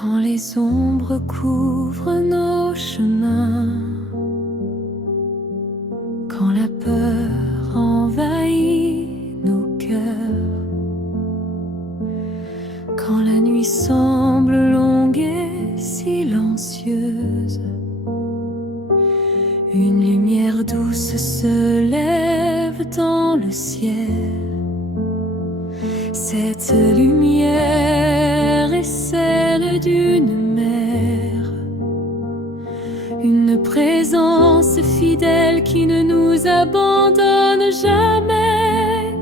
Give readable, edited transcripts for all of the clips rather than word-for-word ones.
Quand les ombres couvrent nos chemins, quand la peur envahit nos cœurs, quand la nuit semble longue et silencieuse, une lumière douce se lève dans le ciel. Cette lumière est celle d'une mère, une présence fidèle qui ne nous abandonne jamais.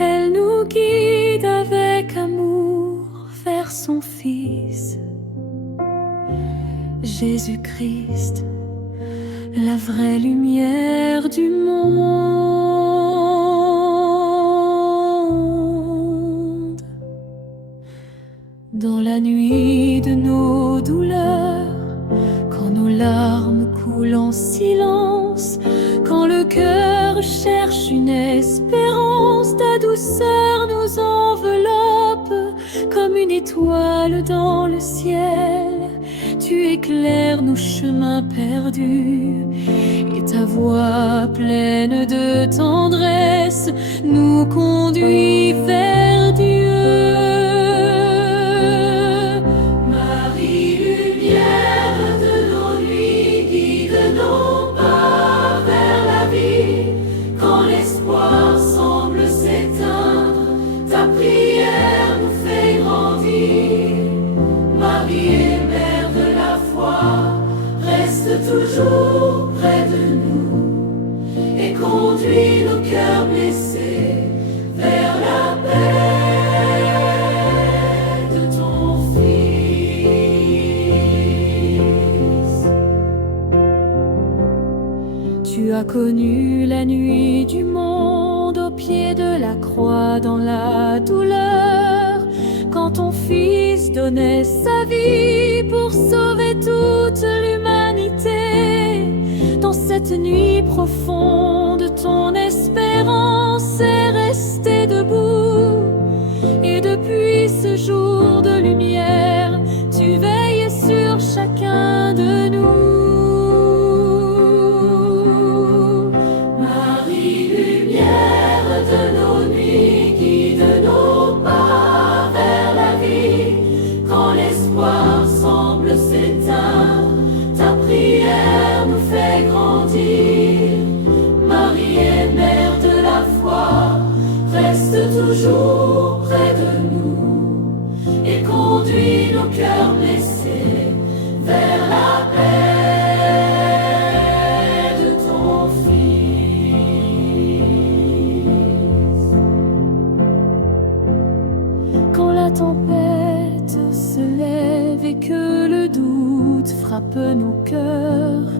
Elle nous guide avec amour vers son Fils, Jésus-Christ, la vraie lumière du monde. Dans la nuit de nos douleurs, quand nos larmes coulent en silence, quand le cœur cherche une espérance, ta douceur nous enveloppe comme une étoile dans le ciel. Tu éclaires nos chemins perdus et ta voix pleine de tendresse nous conduit vers Dieu. Marie, lumière de nos nuits, guide nos pas vers la vie. Quand l'espoir semble s'éteindre, ta prière nous fait grandir. Marie est mère de la foi, reste toujours près de nous et conduit nos cœurs blessés vers la paix de ton Fils. Tu as connu la nuit du monde au pied de la croix dans la douleur, quand ton Fils donnait sa vie pour sauver toute l'humanité. Dans cette nuit profonde, ton espérance est restée debout. Et depuis ce jour de lumière, tu veilles sur chacun de nous. Marie, lumière de nos nuits, guide nos pas vers la vie. Quand l'espoir semble s'éteindre, ta prière nous fait grandir. Marie est mère de la foi, reste toujours près de nous et conduit nos cœurs blessés vers la paix de ton Fils. Quand la tempête se lève et que le doute frappe nos cœurs,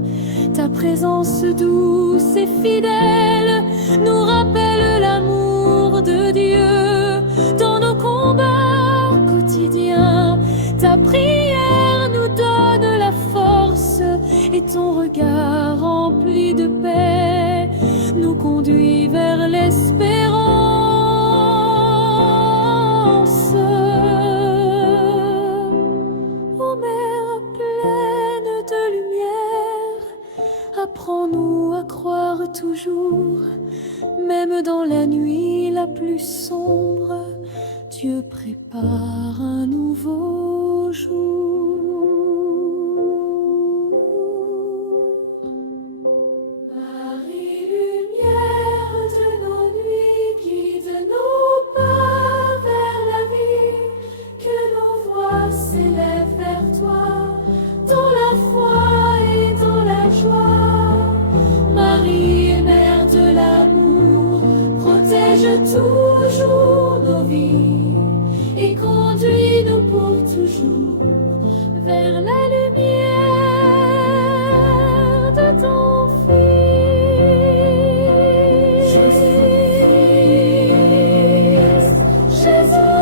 ta présence douce et fidèle nous rappelle l'amour de Dieu. Dans nos combats quotidiens, ta prière nous donne la force et ton regard rempli de paix nous conduit vers l'espérance. Ô Mère pleine de lumière, apprends-nous à croire toujours, même dans la nuit la plus sombre, Dieu prépare un nouveau jour. Marie, lumière de nos nuits, guide nos pas vers la vie. Que nos voix s'élèvent vers toi, dans la foi et dans la joie. Marie est mère de l'amour, protège toujours nos vies et conduis-nous pour toujours vers la lumière de ton Fils. Jésus-Christ, Jésus-Christ.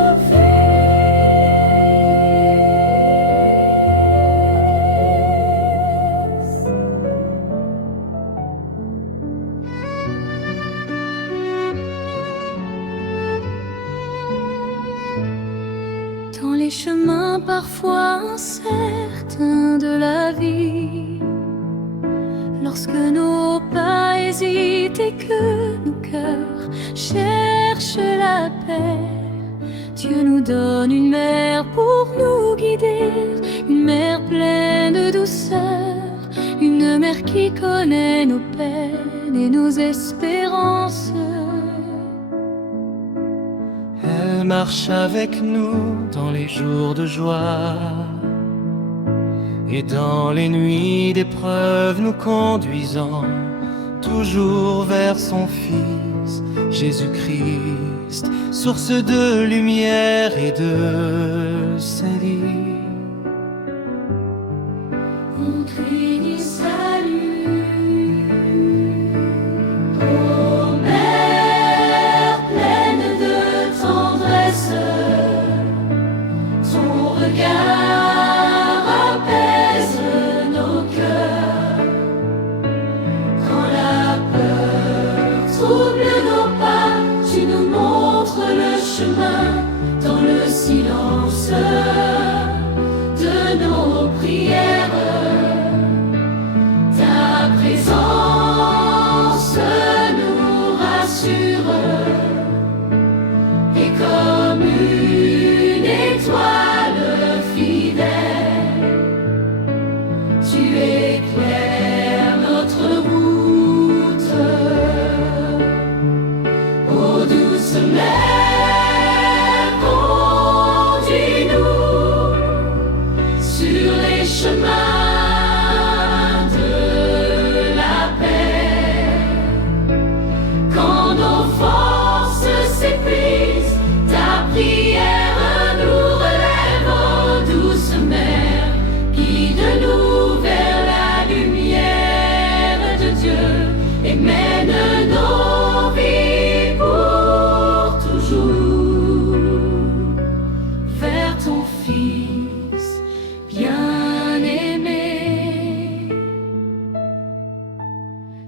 Dans les chemins chemin parfois incertain de la vie, lorsque nos pas hésitent et que nos cœurs cherchent la paix, Dieu nous donne une mère pour nous guider, une mère pleine de douceur, une mère qui connaît nos peines et nos espérances. Elle marche avec nous dans les jours de joie et dans les nuits d'épreuve, nous conduisant toujours vers son Fils Jésus-Christ, source de lumière et de salut. On crie du salut, ô mère pleine de tendresse, ton regard apaise nos cœurs. Quand la peur trouble nos pas, tu nous montres le chemin dans le silence de nos prières. Ta présence nous rassure, et comme une étoile fidèle, tu éclaires notre route. Ô douce mère, conduis-nous sur les chemins de la paix. Quand nos forces s'épuisent, ta prière nous relève. Ô douce mère, guide-nous vers la lumière de Dieu et mène nos vies pour toujours vers ton Fils bien-aimé.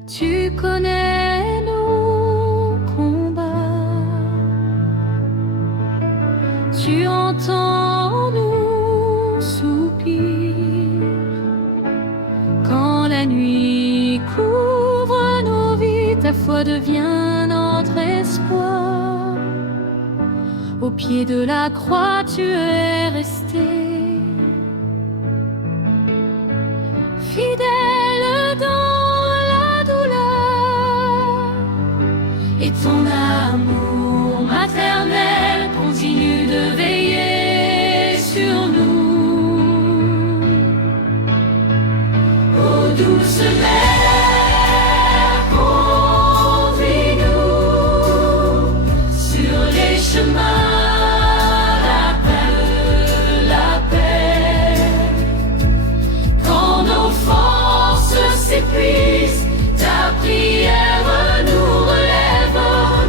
Tu connais nos combats, tu entends nos soupirs. Quand la nuit couvre nos vies, ta foi devient notre espoir. Au pied de la croix, tu es resté, fidèle dans la douleur, et ton amour maternel continue de veiller sur nous. Ô douce mère, conduis-nous sur les chemins de la paix. Quand nos forces s'épuisent, ta prière nous relève.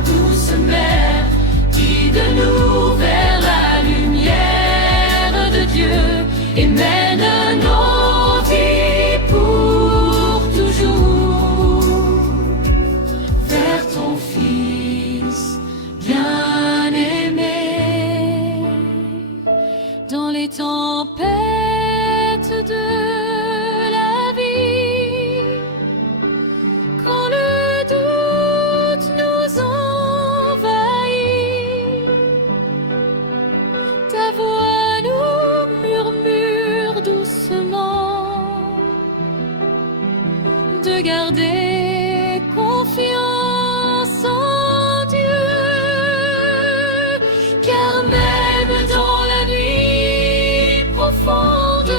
Douce mère, guide-nous vers la lumière de Dieu et mène nos vies pour toujours vers ton Fils bien-aimé. Dans les tempêtes de la vie, quand le doute nous envahit, ta voix nous murmure doucement de garder confiance en Dieu, car même dans la nuit profonde,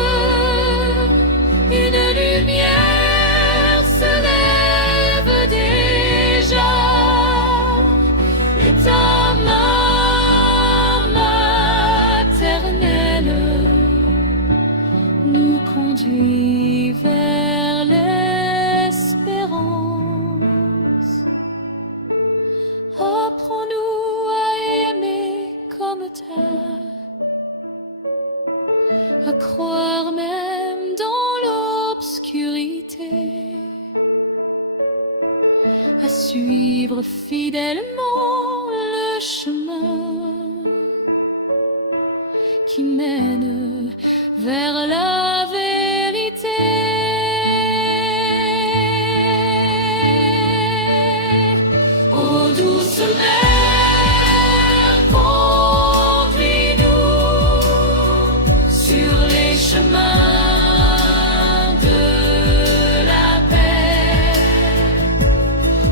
une lumière se lève déjà, et ta main maternelle nous conduit vers l'espérance. Apprends-nous à aimer comme t'as, à croire même dans l'obscurité, à suivre fidèlement le chemin qui mène vers la vérité. Ô douce mère, conduis-nous sur les chemins de la paix,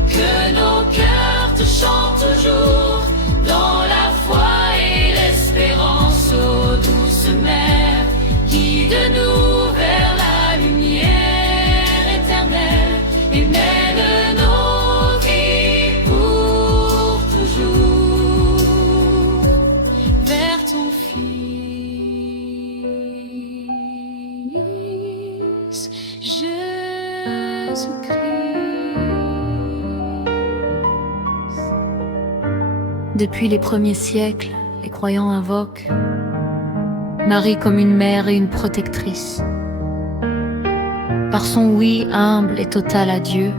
que nos cœurs te chantent toujours dans la foi et l'espérance. Ô douce mère, guide-nous vers la lumière éternelle et mène nos vies pour toujours vers ton Fils Jésus-Christ. Depuis les premiers siècles, les croyants invoquent Marie comme une mère et une protectrice. Par son oui humble et total à Dieu,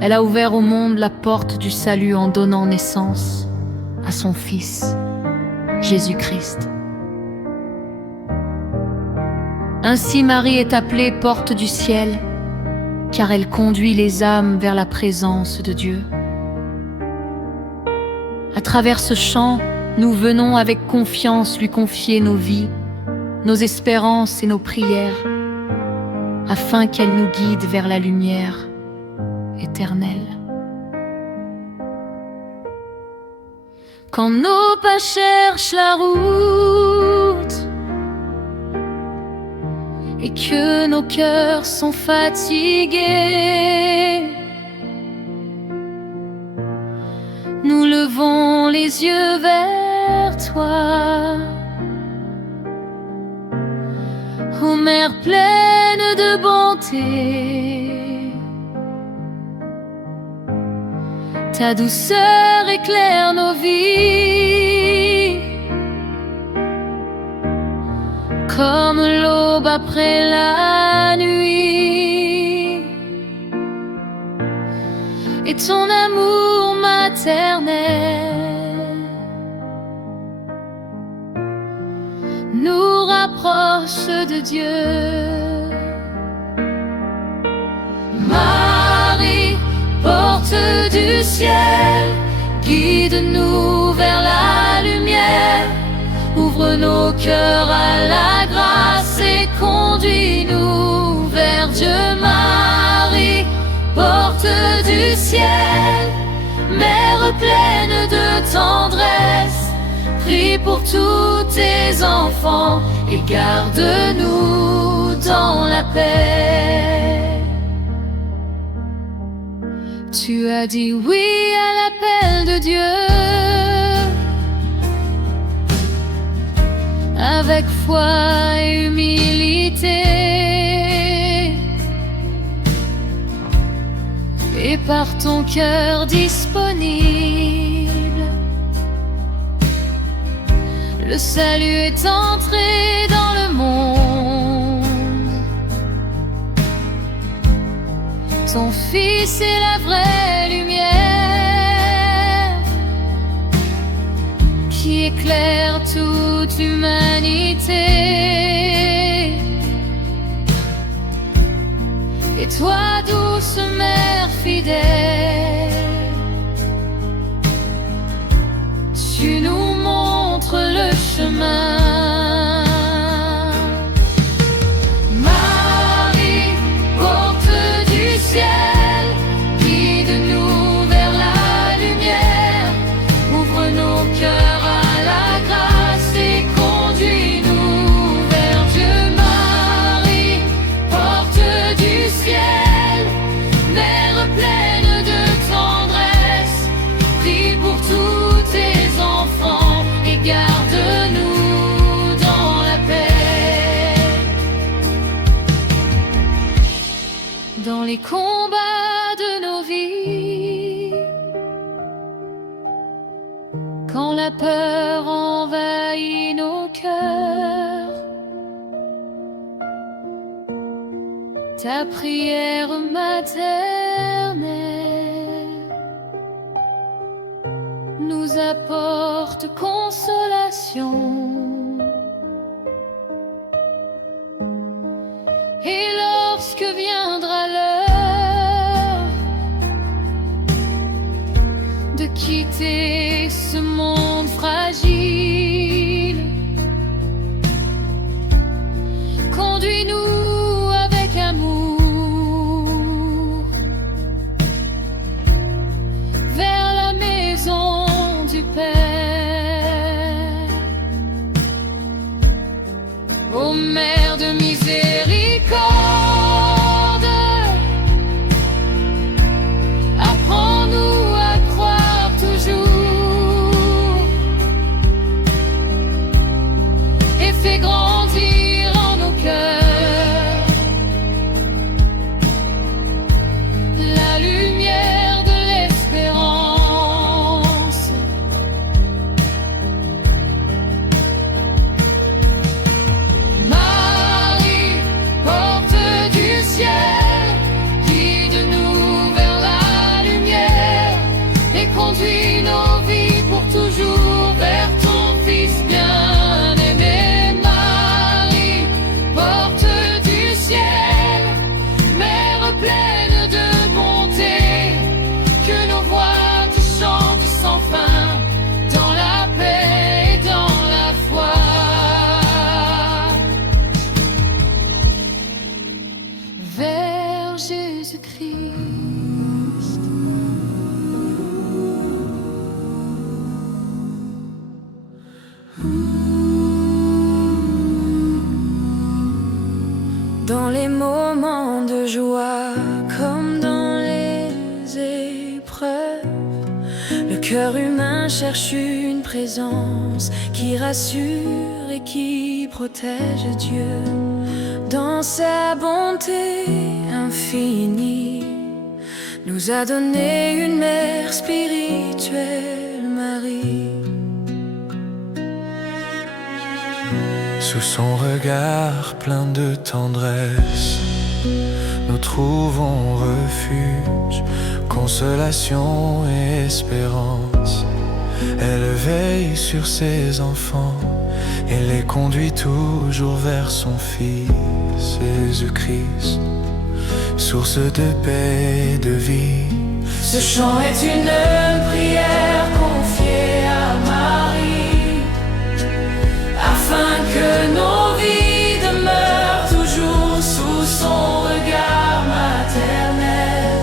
elle a ouvert au monde la porte du salut en donnant naissance à son Fils, Jésus-Christ. Ainsi Marie est appelée porte du ciel, car elle conduit les âmes vers la présence de Dieu. À travers ce chant, nous venons avec confiance lui confier nos vies, nos espérances et nos prières, afin qu'elle nous guide vers la lumière éternelle. Quand nos pas cherchent la route et que nos cœurs sont fatigués, nous levons les yeux vers toi, ô Mère pleine de bonté. Ta douceur éclaire nos vies, comme l'aube après la nuit, et ton amour maternel nous rapproche de Dieu. Marie, porte du ciel, guide-nous vers la lumière, ouvre nos cœurs à la grâce et conduis-nous vers Dieu. Marie, porte du ciel, mère pleine de tendresse, prie pour tous tes enfants et garde-nous dans la paix. Tu as dit oui à l'appel de Dieu, avec foi et humilité, et par ton cœur disponible, le salut est entré dans le monde. Ton Fils est la vraie lumière qui éclaire toute l'humanité. Et toi, douce mère fidèle, tu nous montres le chemin. Marie, porte du ciel, guide-nous vers la lumière, ouvre nos cœurs à la grâce et conduis-nous vers Dieu. Marie, porte du ciel, mère pleine de tendresse, prie pour tous tes enfants et garde-nous dans la paix. Dans les combats de nos vies, quand la peur envahit nos cœurs, ta prière maternelle nous apporte consolation. Et lorsque viendra l'heure de quitter ce monde fragile, conduis-nous avec amour vers la maison du Père. Ô Mère de miséricorde, apprends-nous à croire toujours et fais grandir en nos cœurs la lumière de l'espérance. Marie, porte du ciel, guide-nous vers la lumière et conduis nos vies pour toujours vers ton Fils bien-aimé. Marie, porte du ciel, Mère pleine de bonté, que nos voix te chantent sans fin, dans la paix et dans la foi. Vers Jésus-Christ. Dans les moments de joie comme dans les épreuves, le cœur humain cherche une présence qui rassure et qui protège. Dieu, dans sa bonté infinie, nous a donné une mère spirituelle, Marie. Sous son regard plein de tendresse, nous trouvons refuge, consolation et espérance. Elle veille sur ses enfants et les conduit toujours vers son Fils Jésus-Christ, source de paix et de vie. Ce chant est une prière confiée à Marie, afin que nos vies demeurent toujours sous son regard maternel.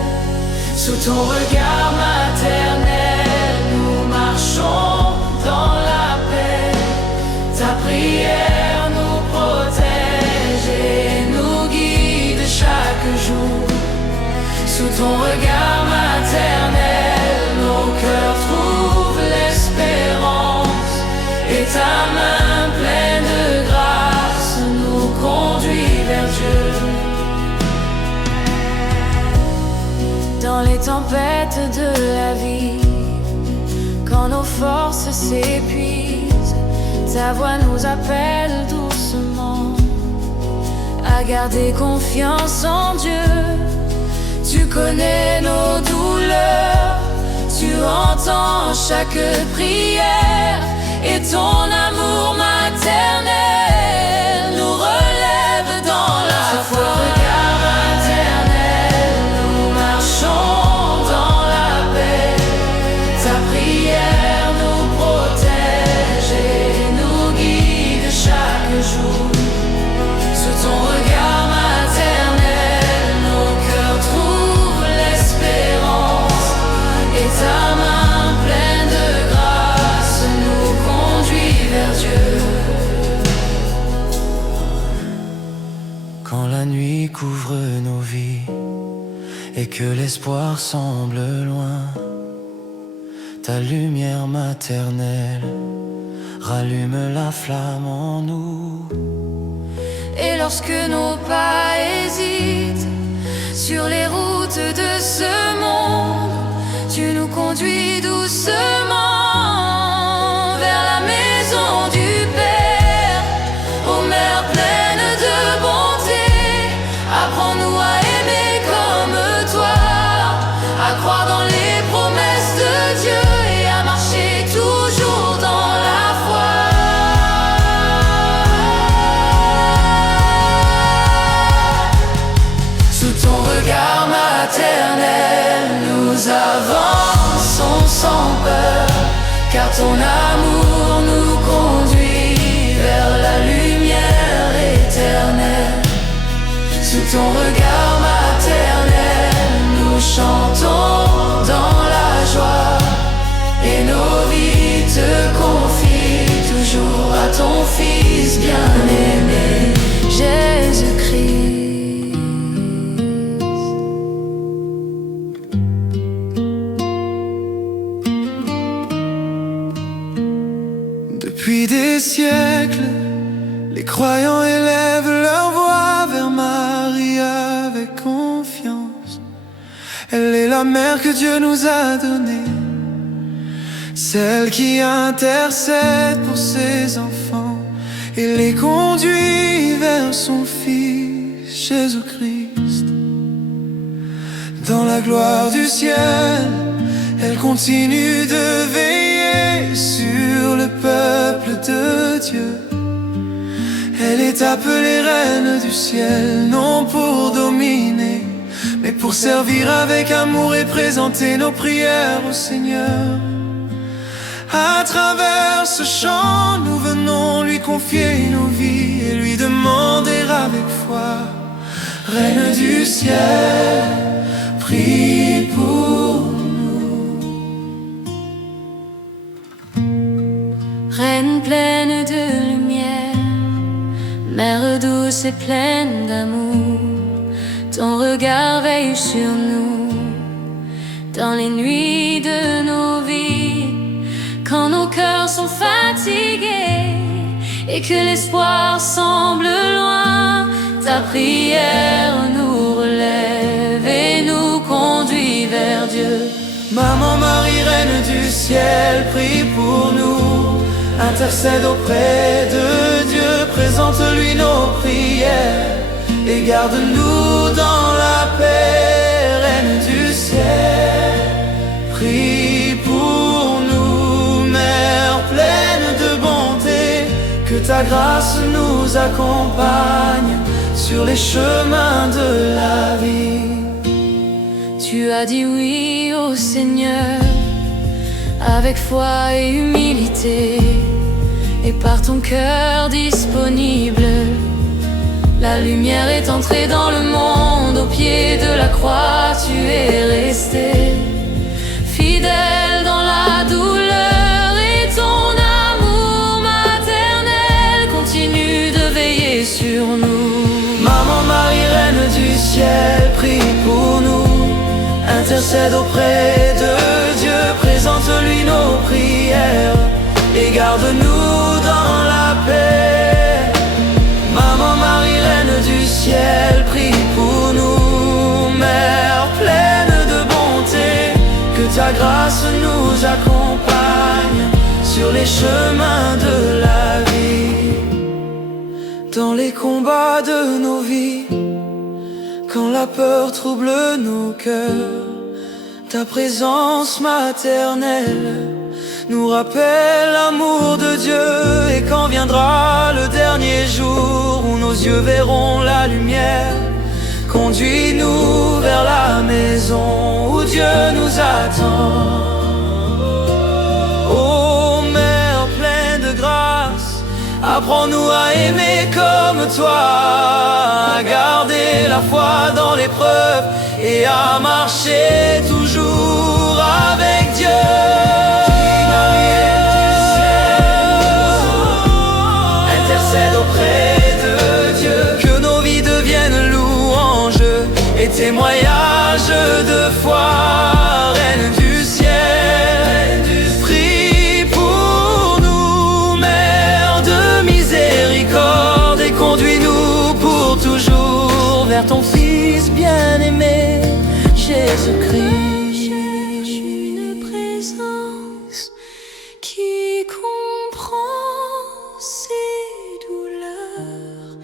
Sous ton regard maternel, nous marchons dans la paix. Ta prière nous protège et nous guide chaque jour. Sous ton regard maternel, nos cœurs trouvent l'espérance, et ta main pleine de grâce nous conduit vers Dieu. Dans les tempêtes de la vie, quand nos forces s'épuisent, ta voix nous appelle doucement à garder confiance en Dieu. Tu connais nos douleurs, tu entends chaque prière, et ton amour maternel nous relève dans la foi. Regard maternel, nous marchons dans la paix. Ta prière nous protège et nous guide chaque jour. Sous ton regard maternel, nos cœurs trouvent l'espérance, et ta main pleine de grâce nous conduit vers Dieu. Quand la nuit couvre nos vies et que l'espoir semble loin, ta lumière maternelle rallume la flamme en nous. Et lorsque nos pas hésitent sur les routes de ce monde, tu nous conduis doucement vers la maison du Père. Ô Mère pleine de bonté, apprends-nous à aimer comme toi, à croire dans les promesses de Dieu et à marcher toujours dans la foi. sans peur, car ton amour nous conduit vers la lumière éternelle. Sous ton regard maternel, nous chantons dans la joie, et nos vies te confient toujours à ton Fils bien-aimé, Jésus-Christ. Depuis des siècles, les croyants élèvent leur voix vers Marie avec confiance. Elle est la mère que Dieu nous a donnée, celle qui intercède pour ses enfants et les conduit vers son Fils Jésus-Christ. Dans la gloire du ciel, elle continue de veiller sur le peuple de Dieu. Elle est appelée reine du ciel, non pour dominer, mais pour servir avec amour et présenter nos prières au Seigneur. À travers ce chant, nous venons lui confier nos vies et lui demander avec foi: Reine du ciel, prie pour nous. Reine pleine de lumière, mère douce et pleine d'amour, ton regard veille sur nous dans les nuits de nos vies. Quand nos cœurs sont fatigués et que l'espoir semble loin, ta prière nous relève et nous conduit vers Dieu. Maman Marie, reine du ciel, prie pour nous. Intercède auprès de Dieu, présente-lui nos prières et garde-nous dans la paix. Reine du ciel, prie pour nous. Mère pleine de bonté, que ta grâce nous accompagne sur les chemins de la vie. Tu as dit oui au Seigneur avec foi et humilité, et par ton cœur disponible, la lumière est entrée dans le monde. Au pied de la croix, tu es resté fidèle dans la douleur, et ton amour maternel continue de veiller sur nous. Maman Marie, reine du ciel, prie pour nous. Intercède auprès de Dieu, présente-lui nos prières et garde-nous dans la paix. Maman Marie, reine du ciel, prie pour nous. Mère pleine de bonté, que ta grâce nous accompagne sur les chemins de la vie. Dans les combats de nos vies, quand la peur trouble nos cœurs, ta présence maternelle nous rappelle l'amour de Dieu. Et quand viendra le dernier jour où nos yeux verront la lumière, conduis-nous vers la maison où Dieu nous attend. Ô Mère pleine de grâce, apprends-nous à aimer comme toi, à garder la foi dans l'épreuve et à marcher toujours avec Dieu. Intercède auprès de Dieu, que nos vies deviennent louanges et témoignages de foi. Reine du ciel, prie pour nous. Mère de miséricorde, et conduis-nous pour toujours vers ton Fils bien-aimé, Jésus-Christ. Cherche une présence qui comprend ses douleurs.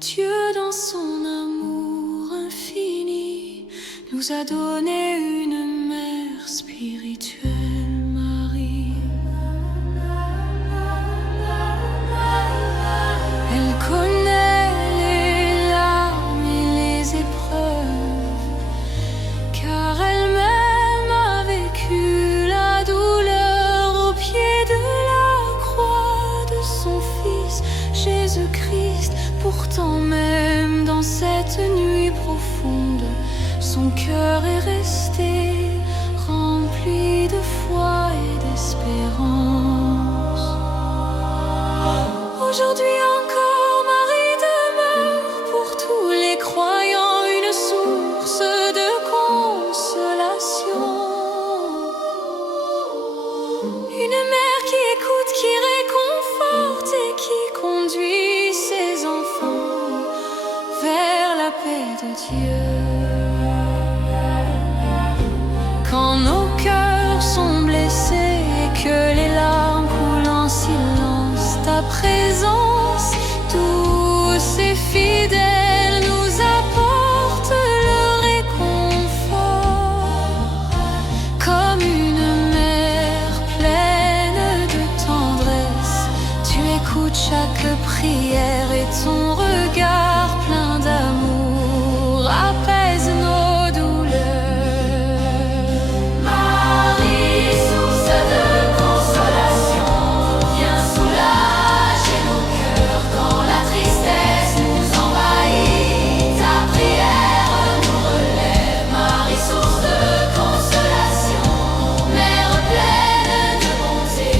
Dieu dans son amour infini nous a donné une mère spirituelle, Marie. Elle connaît les larmes et les épreuves, car elle-même a vécu la douleur. pourtant même dans cette nuit profonde, son cœur est resté rempli de foi et d'espérance. Aujourd'hui encore, Marie demeure pour tous les croyants une source de consolation. Une mère qui écoute, qui réconforte et qui conduit ses enfants vers la paix de Dieu. Quand nos cœurs sont blessés et que les larmes coulent en silence, ta présence, tous ces fidèles nous apportent le réconfort. Comme une mère pleine de tendresse, tu écoutes chaque prière et ton regard plein d'amour apaise nos douleurs. Marie, source de consolation, viens soulager nos cœurs quand la tristesse nous envahit. Ta prière nous relève. Marie, source de consolation, mère pleine de bonté,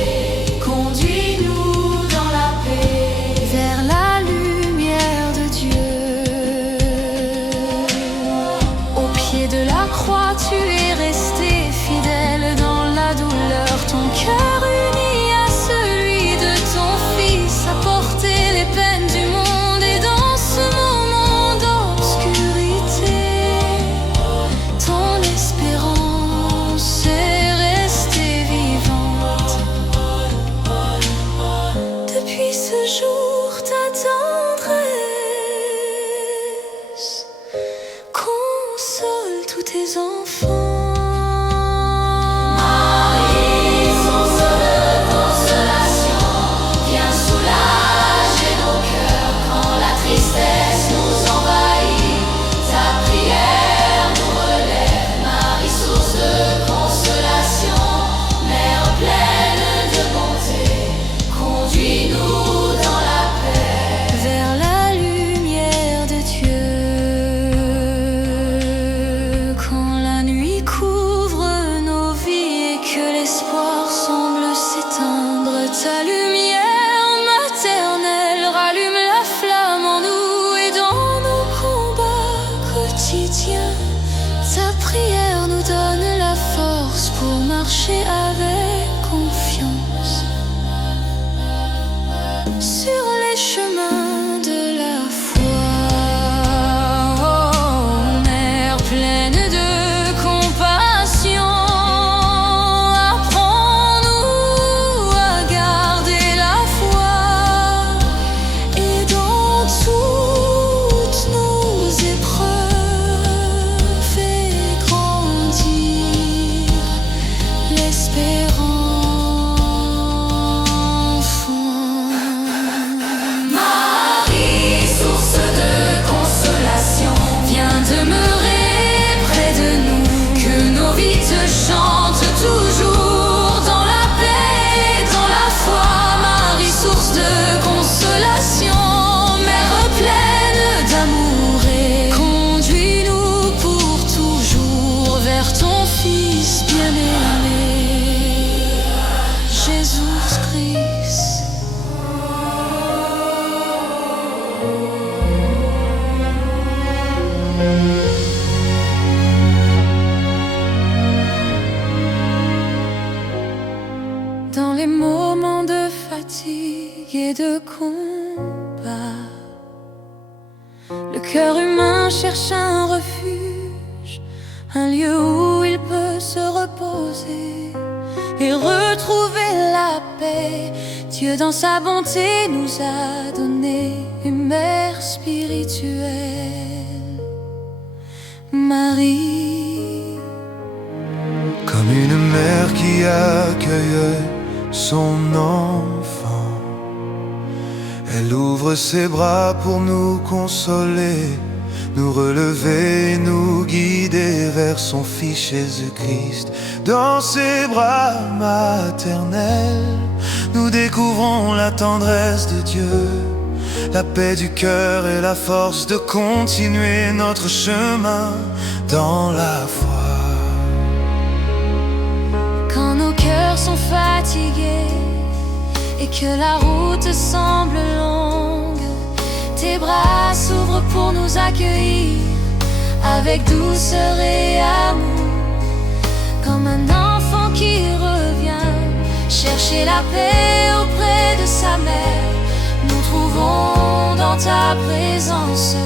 conduis-nous dans la paix vers la lumière de Dieu. Au pied de la croix, tu es resté fidèle dans la douleur. Ton cœur uni à celui de ton Fils a porté les peines du monde. Et dans ce moment d'obscurité, ton espérance est restée vivante. Depuis ce jour, ta tendresse console tous tes enfants. Marie, source de consolation, viens soulager nos cœurs quand la tristesse nous envahit. Ta prière nous relève. Marie, source de consolation, mère pleine de bonté, conduis-nous dans la paix vers la lumière de Dieu. Quand la nuit couvre nos vies et que l'espoir semble s'éteindre, ta lumière maternelle rallume la flamme en nous. Et dans nos combats quotidiens, ta prière nous donne la force pour marcher avec confiance sur les chemins de la foi. Oh, mère pleine de compassion, apprends-nous à garder la foi et dans toutes nos épreuves, fais grandir l'espérance. Marie, source de consolation, viens demeurer près de nous, que nos vies te chantent toujours dans la paix et dans la foi. Marie, source de consolation, mère pleine d'amour, et conduis-nous pour toujours vers ton Fils bien-aimé, Jésus-Christ. Dans les moments de fatigue et de combat, le cœur humain cherche un refuge, un lieu où il peut se reposer et retrouver la paix. Dieu dans sa bonté nous a donné une mère spirituelle, Marie. Comme une mère qui accueille son enfant, elle ouvre ses bras pour nous consoler, nous relever, nous guider vers son Fils Jésus-Christ. Dans ses bras maternels, nous découvrons la tendresse de Dieu. la paix du cœur et la force de continuer notre chemin dans la foi. Quand nos cœurs sont fatigués et que la route semble longue, tes bras s'ouvrent pour nous accueillir avec douceur et amour. Comme un enfant qui revient chercher la paix auprès de sa mère, nous trouvons dans ta présence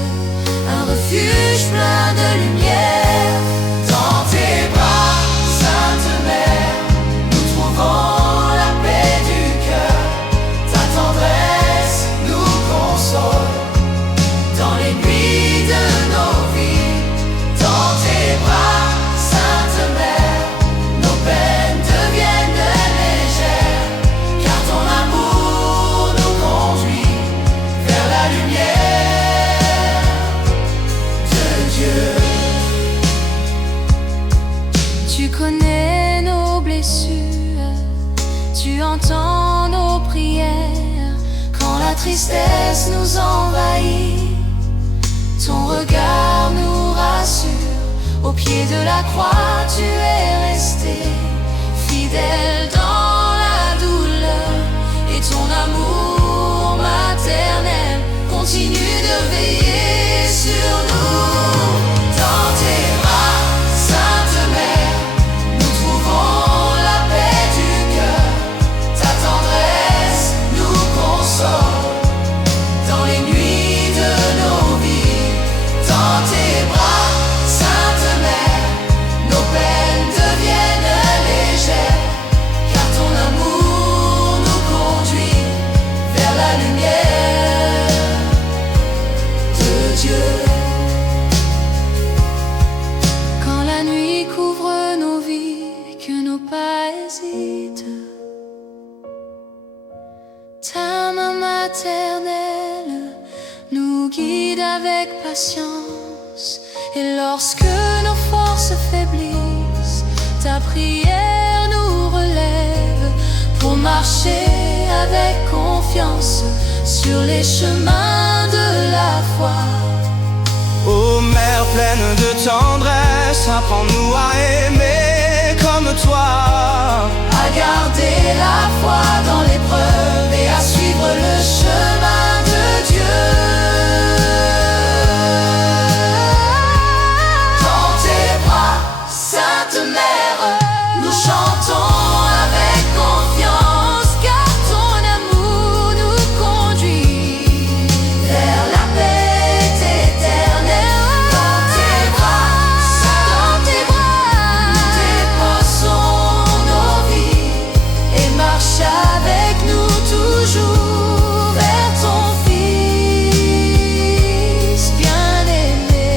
un refuge plein de lumière. Dans tes bras, Sainte Mère, nous trouvons la paix du cœur. Ta tendresse nous console dans les nuits de nos vies. Dans tes bras, Sainte Mère, nos peines deviennent légères, car ton amour nous conduit vers la lumière de Dieu. Tu connais nos blessures, tu entends nos prières. Quand la tristesse nous envahit, ton regard nous rassure. Au pied de la croix, tu es resté fidèle dans la douleur, et ton amour maternel continue de veiller sur nous. Dans tes bras, Sainte Mère, nous trouvons la paix du cœur. Ta tendresse nous console dans les nuits de nos vies. Dans tes bras, Sainte Mère, nos peines deviennent légères, car ton amour nous conduit vers la lumière de Dieu. Quand la nuit couvre nos vies et que nos pas hésitent, ta main maternelle nous guide avec patience. Et lorsque nos forces faiblissent, ta prière nous relève pour marcher avec confiance sur les chemins de la foi. Ô Mère pleine de tendresse, apprends-nous à aimer comme toi, À garder la foi dans l'épreuve et à suivre le chemin de Dieu. Dans tes bras, Sainte Mère, nous chantons avec confiance, car ton amour nous conduit vers la paix éternelle. Dans tes bras, nous déposons nos vies et marche avec nous toujours vers ton Fils bien-aimé,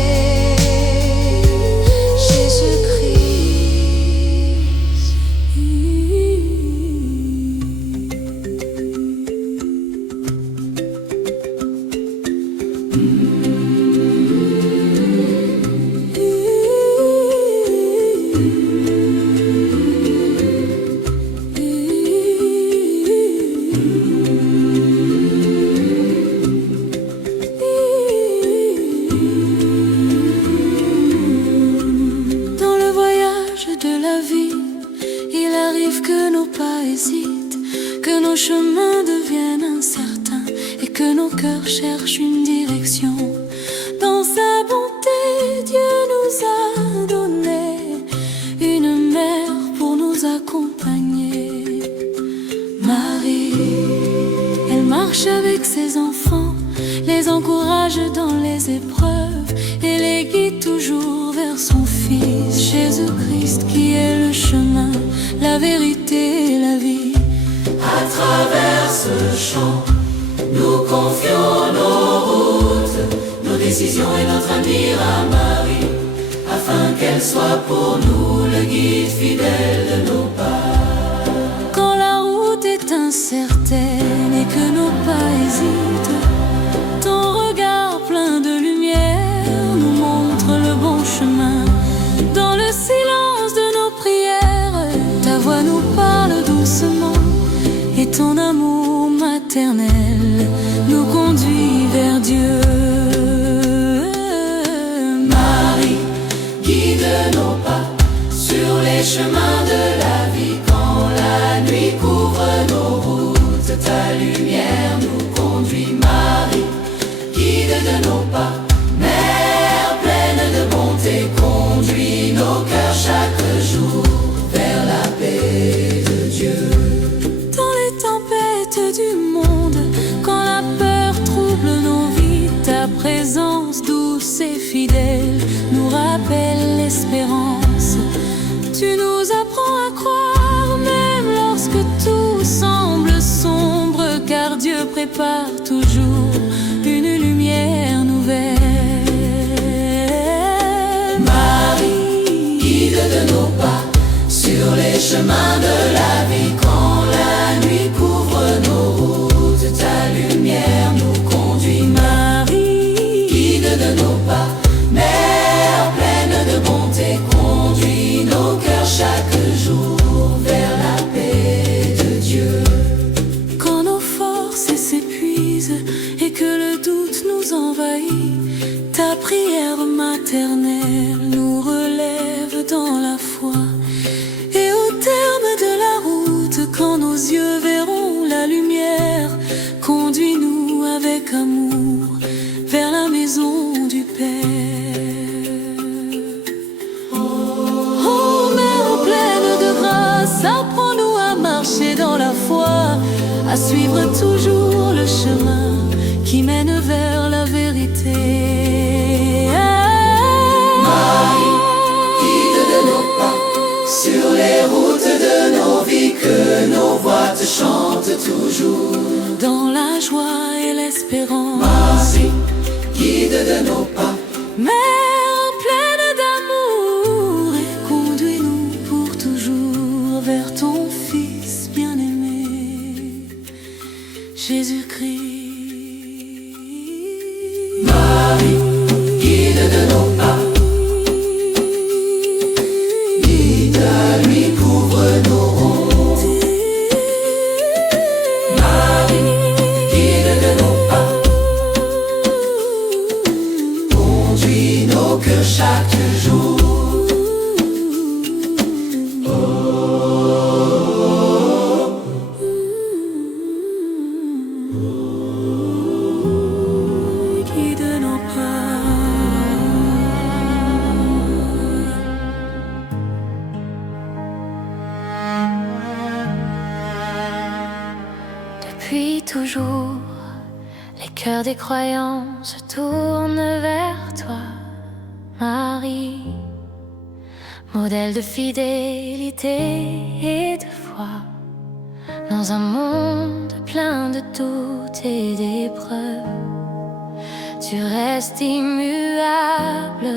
Dans le voyage de la vie, il arrive que nos pas hésitent, que nos chemins deviennent incertains et que nos cœurs cherchent une direction. Dans sa bonté, Dieu nous a donné une mère pour nous accompagner. Marie, elle marche avec ses enfants, les encourage dans les épreuves et les guide toujours vers son Fils Jésus-Christ, qui est le chemin, la vérité et la vie. À travers ce chant, nous confions nos routes, nos décisions et notre avenir à Marie, afin qu'elle soit pour nous le guide fidèle de nos pas. Quand la route est incertaine et que nos pas hésitent, ton regard plein de lumière nous montre le bon chemin. Dans le silence de nos prières, ta voix nous parle doucement et ton amour maternel nous conduit nos pas. Mère pleine de bonté, conduis nos cœurs chaque jour vers la paix de Dieu. Dans les tempêtes du monde, quand la peur trouble nos vies, ta présence douce et fidèle nous rappelle l'espérance. Tu nous apprends à croire même lorsque tout semble sombre, car Dieu prépare toujours une lumière nouvelle. Marie, guide de nos pas sur les chemins de la vie. Quand la nuit couvre nos routes, ta lumière nous conduit. Marie, guide de nos pas, Mère pleine de bonté, conduis nos cœurs chaque jour vers la paix de Dieu. Quand nos forces s'épuisent et que le doute nous envahit, ta prière maternelle nous relève dans la foi. Et au terme de la route, quand nos yeux verront la lumière, conduis-nous avec amour vers la maison du Père. Oh Mère pleine de grâce, apprends-nous à marcher dans la foi, à suivre toujours le chemin qui mène vers la vérité. Marie, guide de nos pas sur les routes de nos vies, que nos voix te chantent toujours Dans la joie et l'espérance. Marie, guide de nos pas, Mère pleine d'amour, et conduis-nous pour toujours vers ton Fils bien-aimé, Jésus-Christ. Marie, guide de nos pas, ta nuit couvre nos ronds. Marie, guide de nos pas, conduis nos cœurs chaque jour. Guide nos pas. Depuis toujours, les cœurs des croyants se tournent vers toi, Marie, modèle de fidélité et de foi. Dans un monde plein de doutes et d'épreuves, tu restes immuable,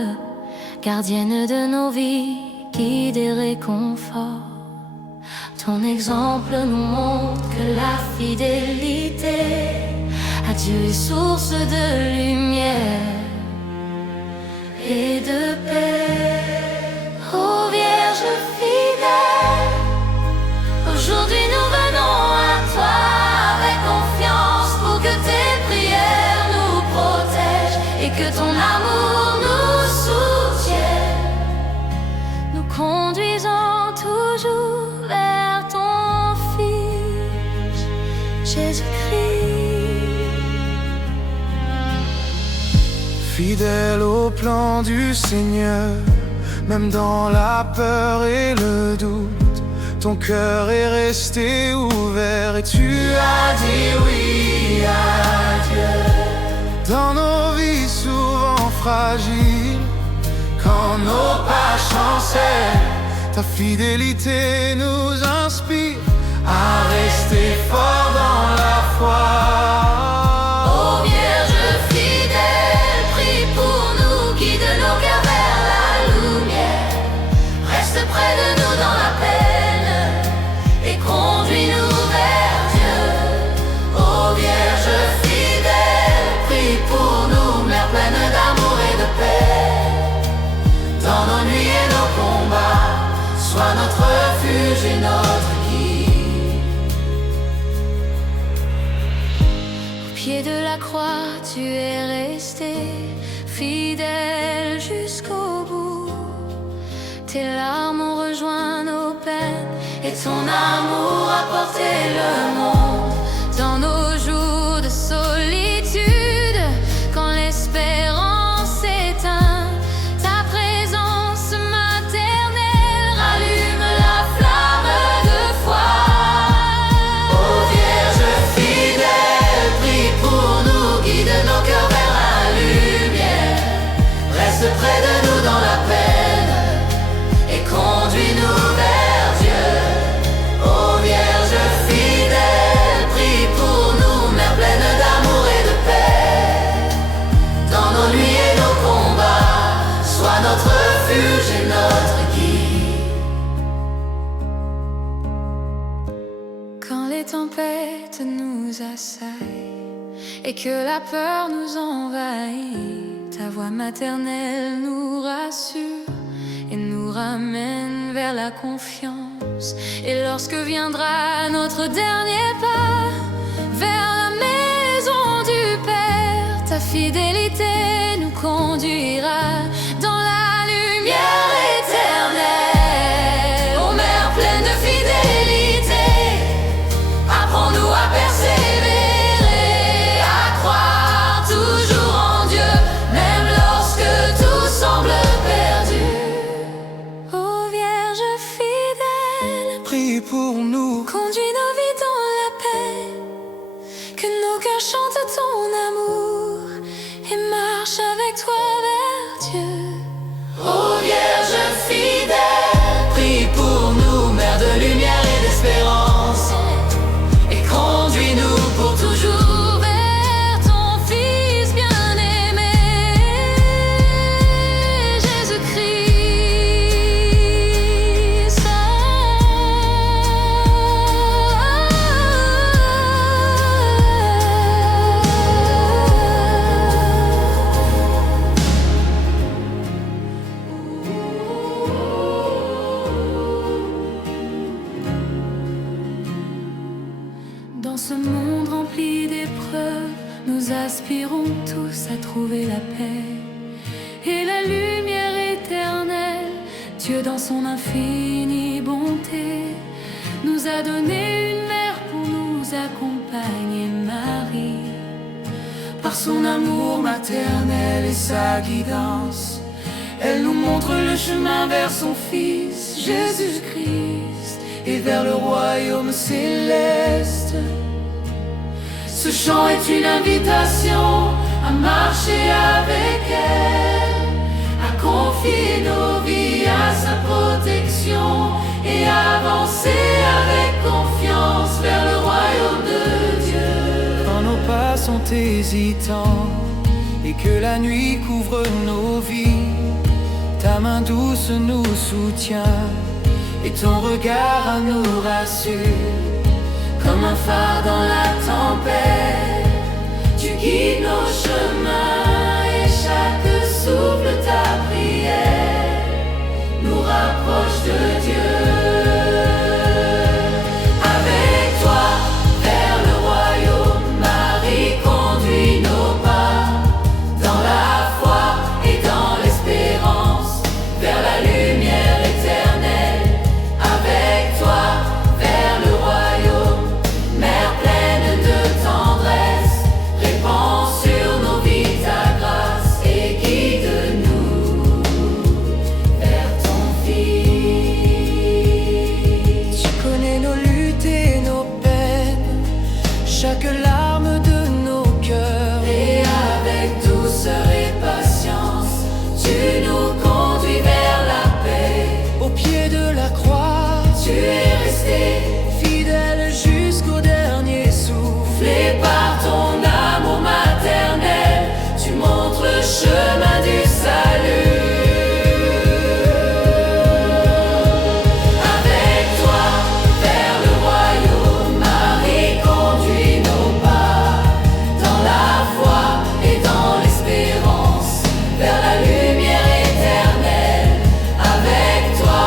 gardienne de nos vies, guide et réconfort. Ton exemple nous montre que la fidélité à Dieu est source de lumière et de paix. Ô Vierge fidèle, aujourd'hui nous venons à toi avec confiance pour que tes prières nous protègent et que ton amour nous soutienne, nous conduisant toujours vers ton Fils Jésus-Christ. Fidèle au plan du Seigneur, même dans la peur et le doute, ton cœur est resté ouvert et tu as dit oui à Dieu. Dans nos vies souvent fragiles, quand nos pas chancellent, ta fidélité nous inspire à rester fort dans la foi. Ô Vierge fidèle, prie pour nous, guide nos cœurs vers la lumière. Reste près de nous dans la peine et conduis-nous vers Dieu. Ô Vierge fidèle, prie pour nous, Mère pleine d'amour et de paix. Dans nos nuits et nos combats, sois notre refuge et notre guide. Au pied de la croix, tu es resté fidèle jusqu'au bout. Tes larmes ont rejoint nos peines et ton amour a porté le monde. Dans nos jours de solitude, quand l'espérance tempête nous assaille et que la peur nous envahit, ta voix maternelle nous rassure et nous ramène vers la confiance. Et lorsque viendra notre dernier pas vers la maison du Père, ta fidélité nous conduira dans la lumière éternelle. Ô Mère pleine de fidélité, apprends-nous à persévérer, à croire toujours en Dieu, même lorsque tout semble perdu. Ô Vierge fidèle, Prie pour nous, conduis nos vies dans la paix, que nos cœurs chantent ton amour et marchent avec toi vers Dieu. Ô Vierge fidèle, Prie pour nous, Mère de lumière et d'espérance, et conduis-nous pour toujours vers ton Fils bien-aimé, Jésus-Christ. Dans ce monde rempli d'épreuves, nous aspirons tous à trouver la paix et la lumière éternelle. Dieu dans son infinie bonté nous a donné une mère pour nous accompagner, Marie. par son amour maternel et sa guidance. Elle nous montre le chemin vers son Fils, Jésus-Christ, et vers le royaume céleste. Ce chant est une invitation à marcher avec elle, à confier nos vies à sa protection et à avancer avec confiance vers le royaume de Dieu. Quand nos pas sont hésitants et que la nuit couvre nos vies, ta main douce nous soutient et ton regard nous rassure. Comme un phare dans la tempête, tu guides nos chemins et chaque souffle ta prière nous rapproche de Dieu. Avec toi, vers le royaume, Marie conduit nos pas dans la foi et dans l'espérance, vers la lumière éternelle. Avec toi, vers le royaume, Mère pleine de tendresse, répands sur nos vies ta grâce et guide-nous vers ton Fils. Tu connais nos luttes et nos peines, chaque larme de nos cœurs. Et avec douceur et patience, tu nous conduis vers la paix. Au pied de la croix, Tu es resté fidèle jusqu'au dernier souffle. et par ton amour maternel, tu montres le chemin du salut. Avec toi, vers le royaume, Marie conduit nos pas dans la foi et dans l'espérance, vers la lumière éternelle. Avec toi,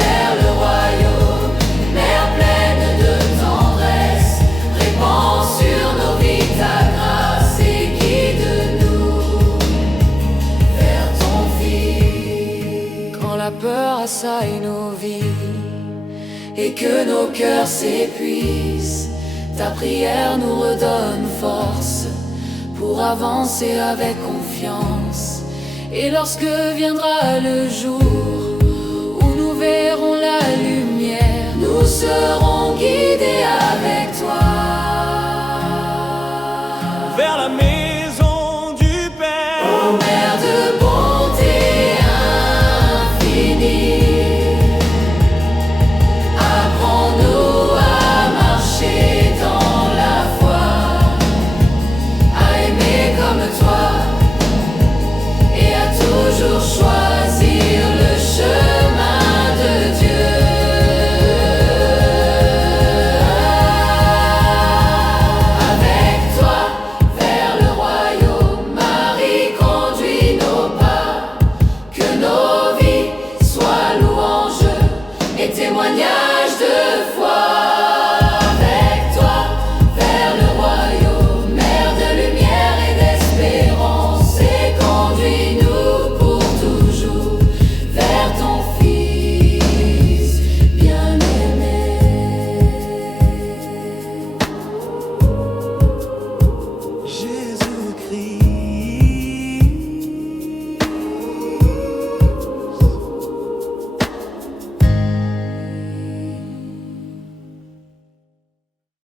vers le royaume, Mère pleine de tendresse, répands sur nos vies ta grâce et guide-nous vers ton Fils. Quand la peur assaille nos vies Et que nos cœurs s'épuisent, ta prière nous redonne force pour avancer avec confiance. Et lorsque viendra le jour où nous verrons la lumière, nous serons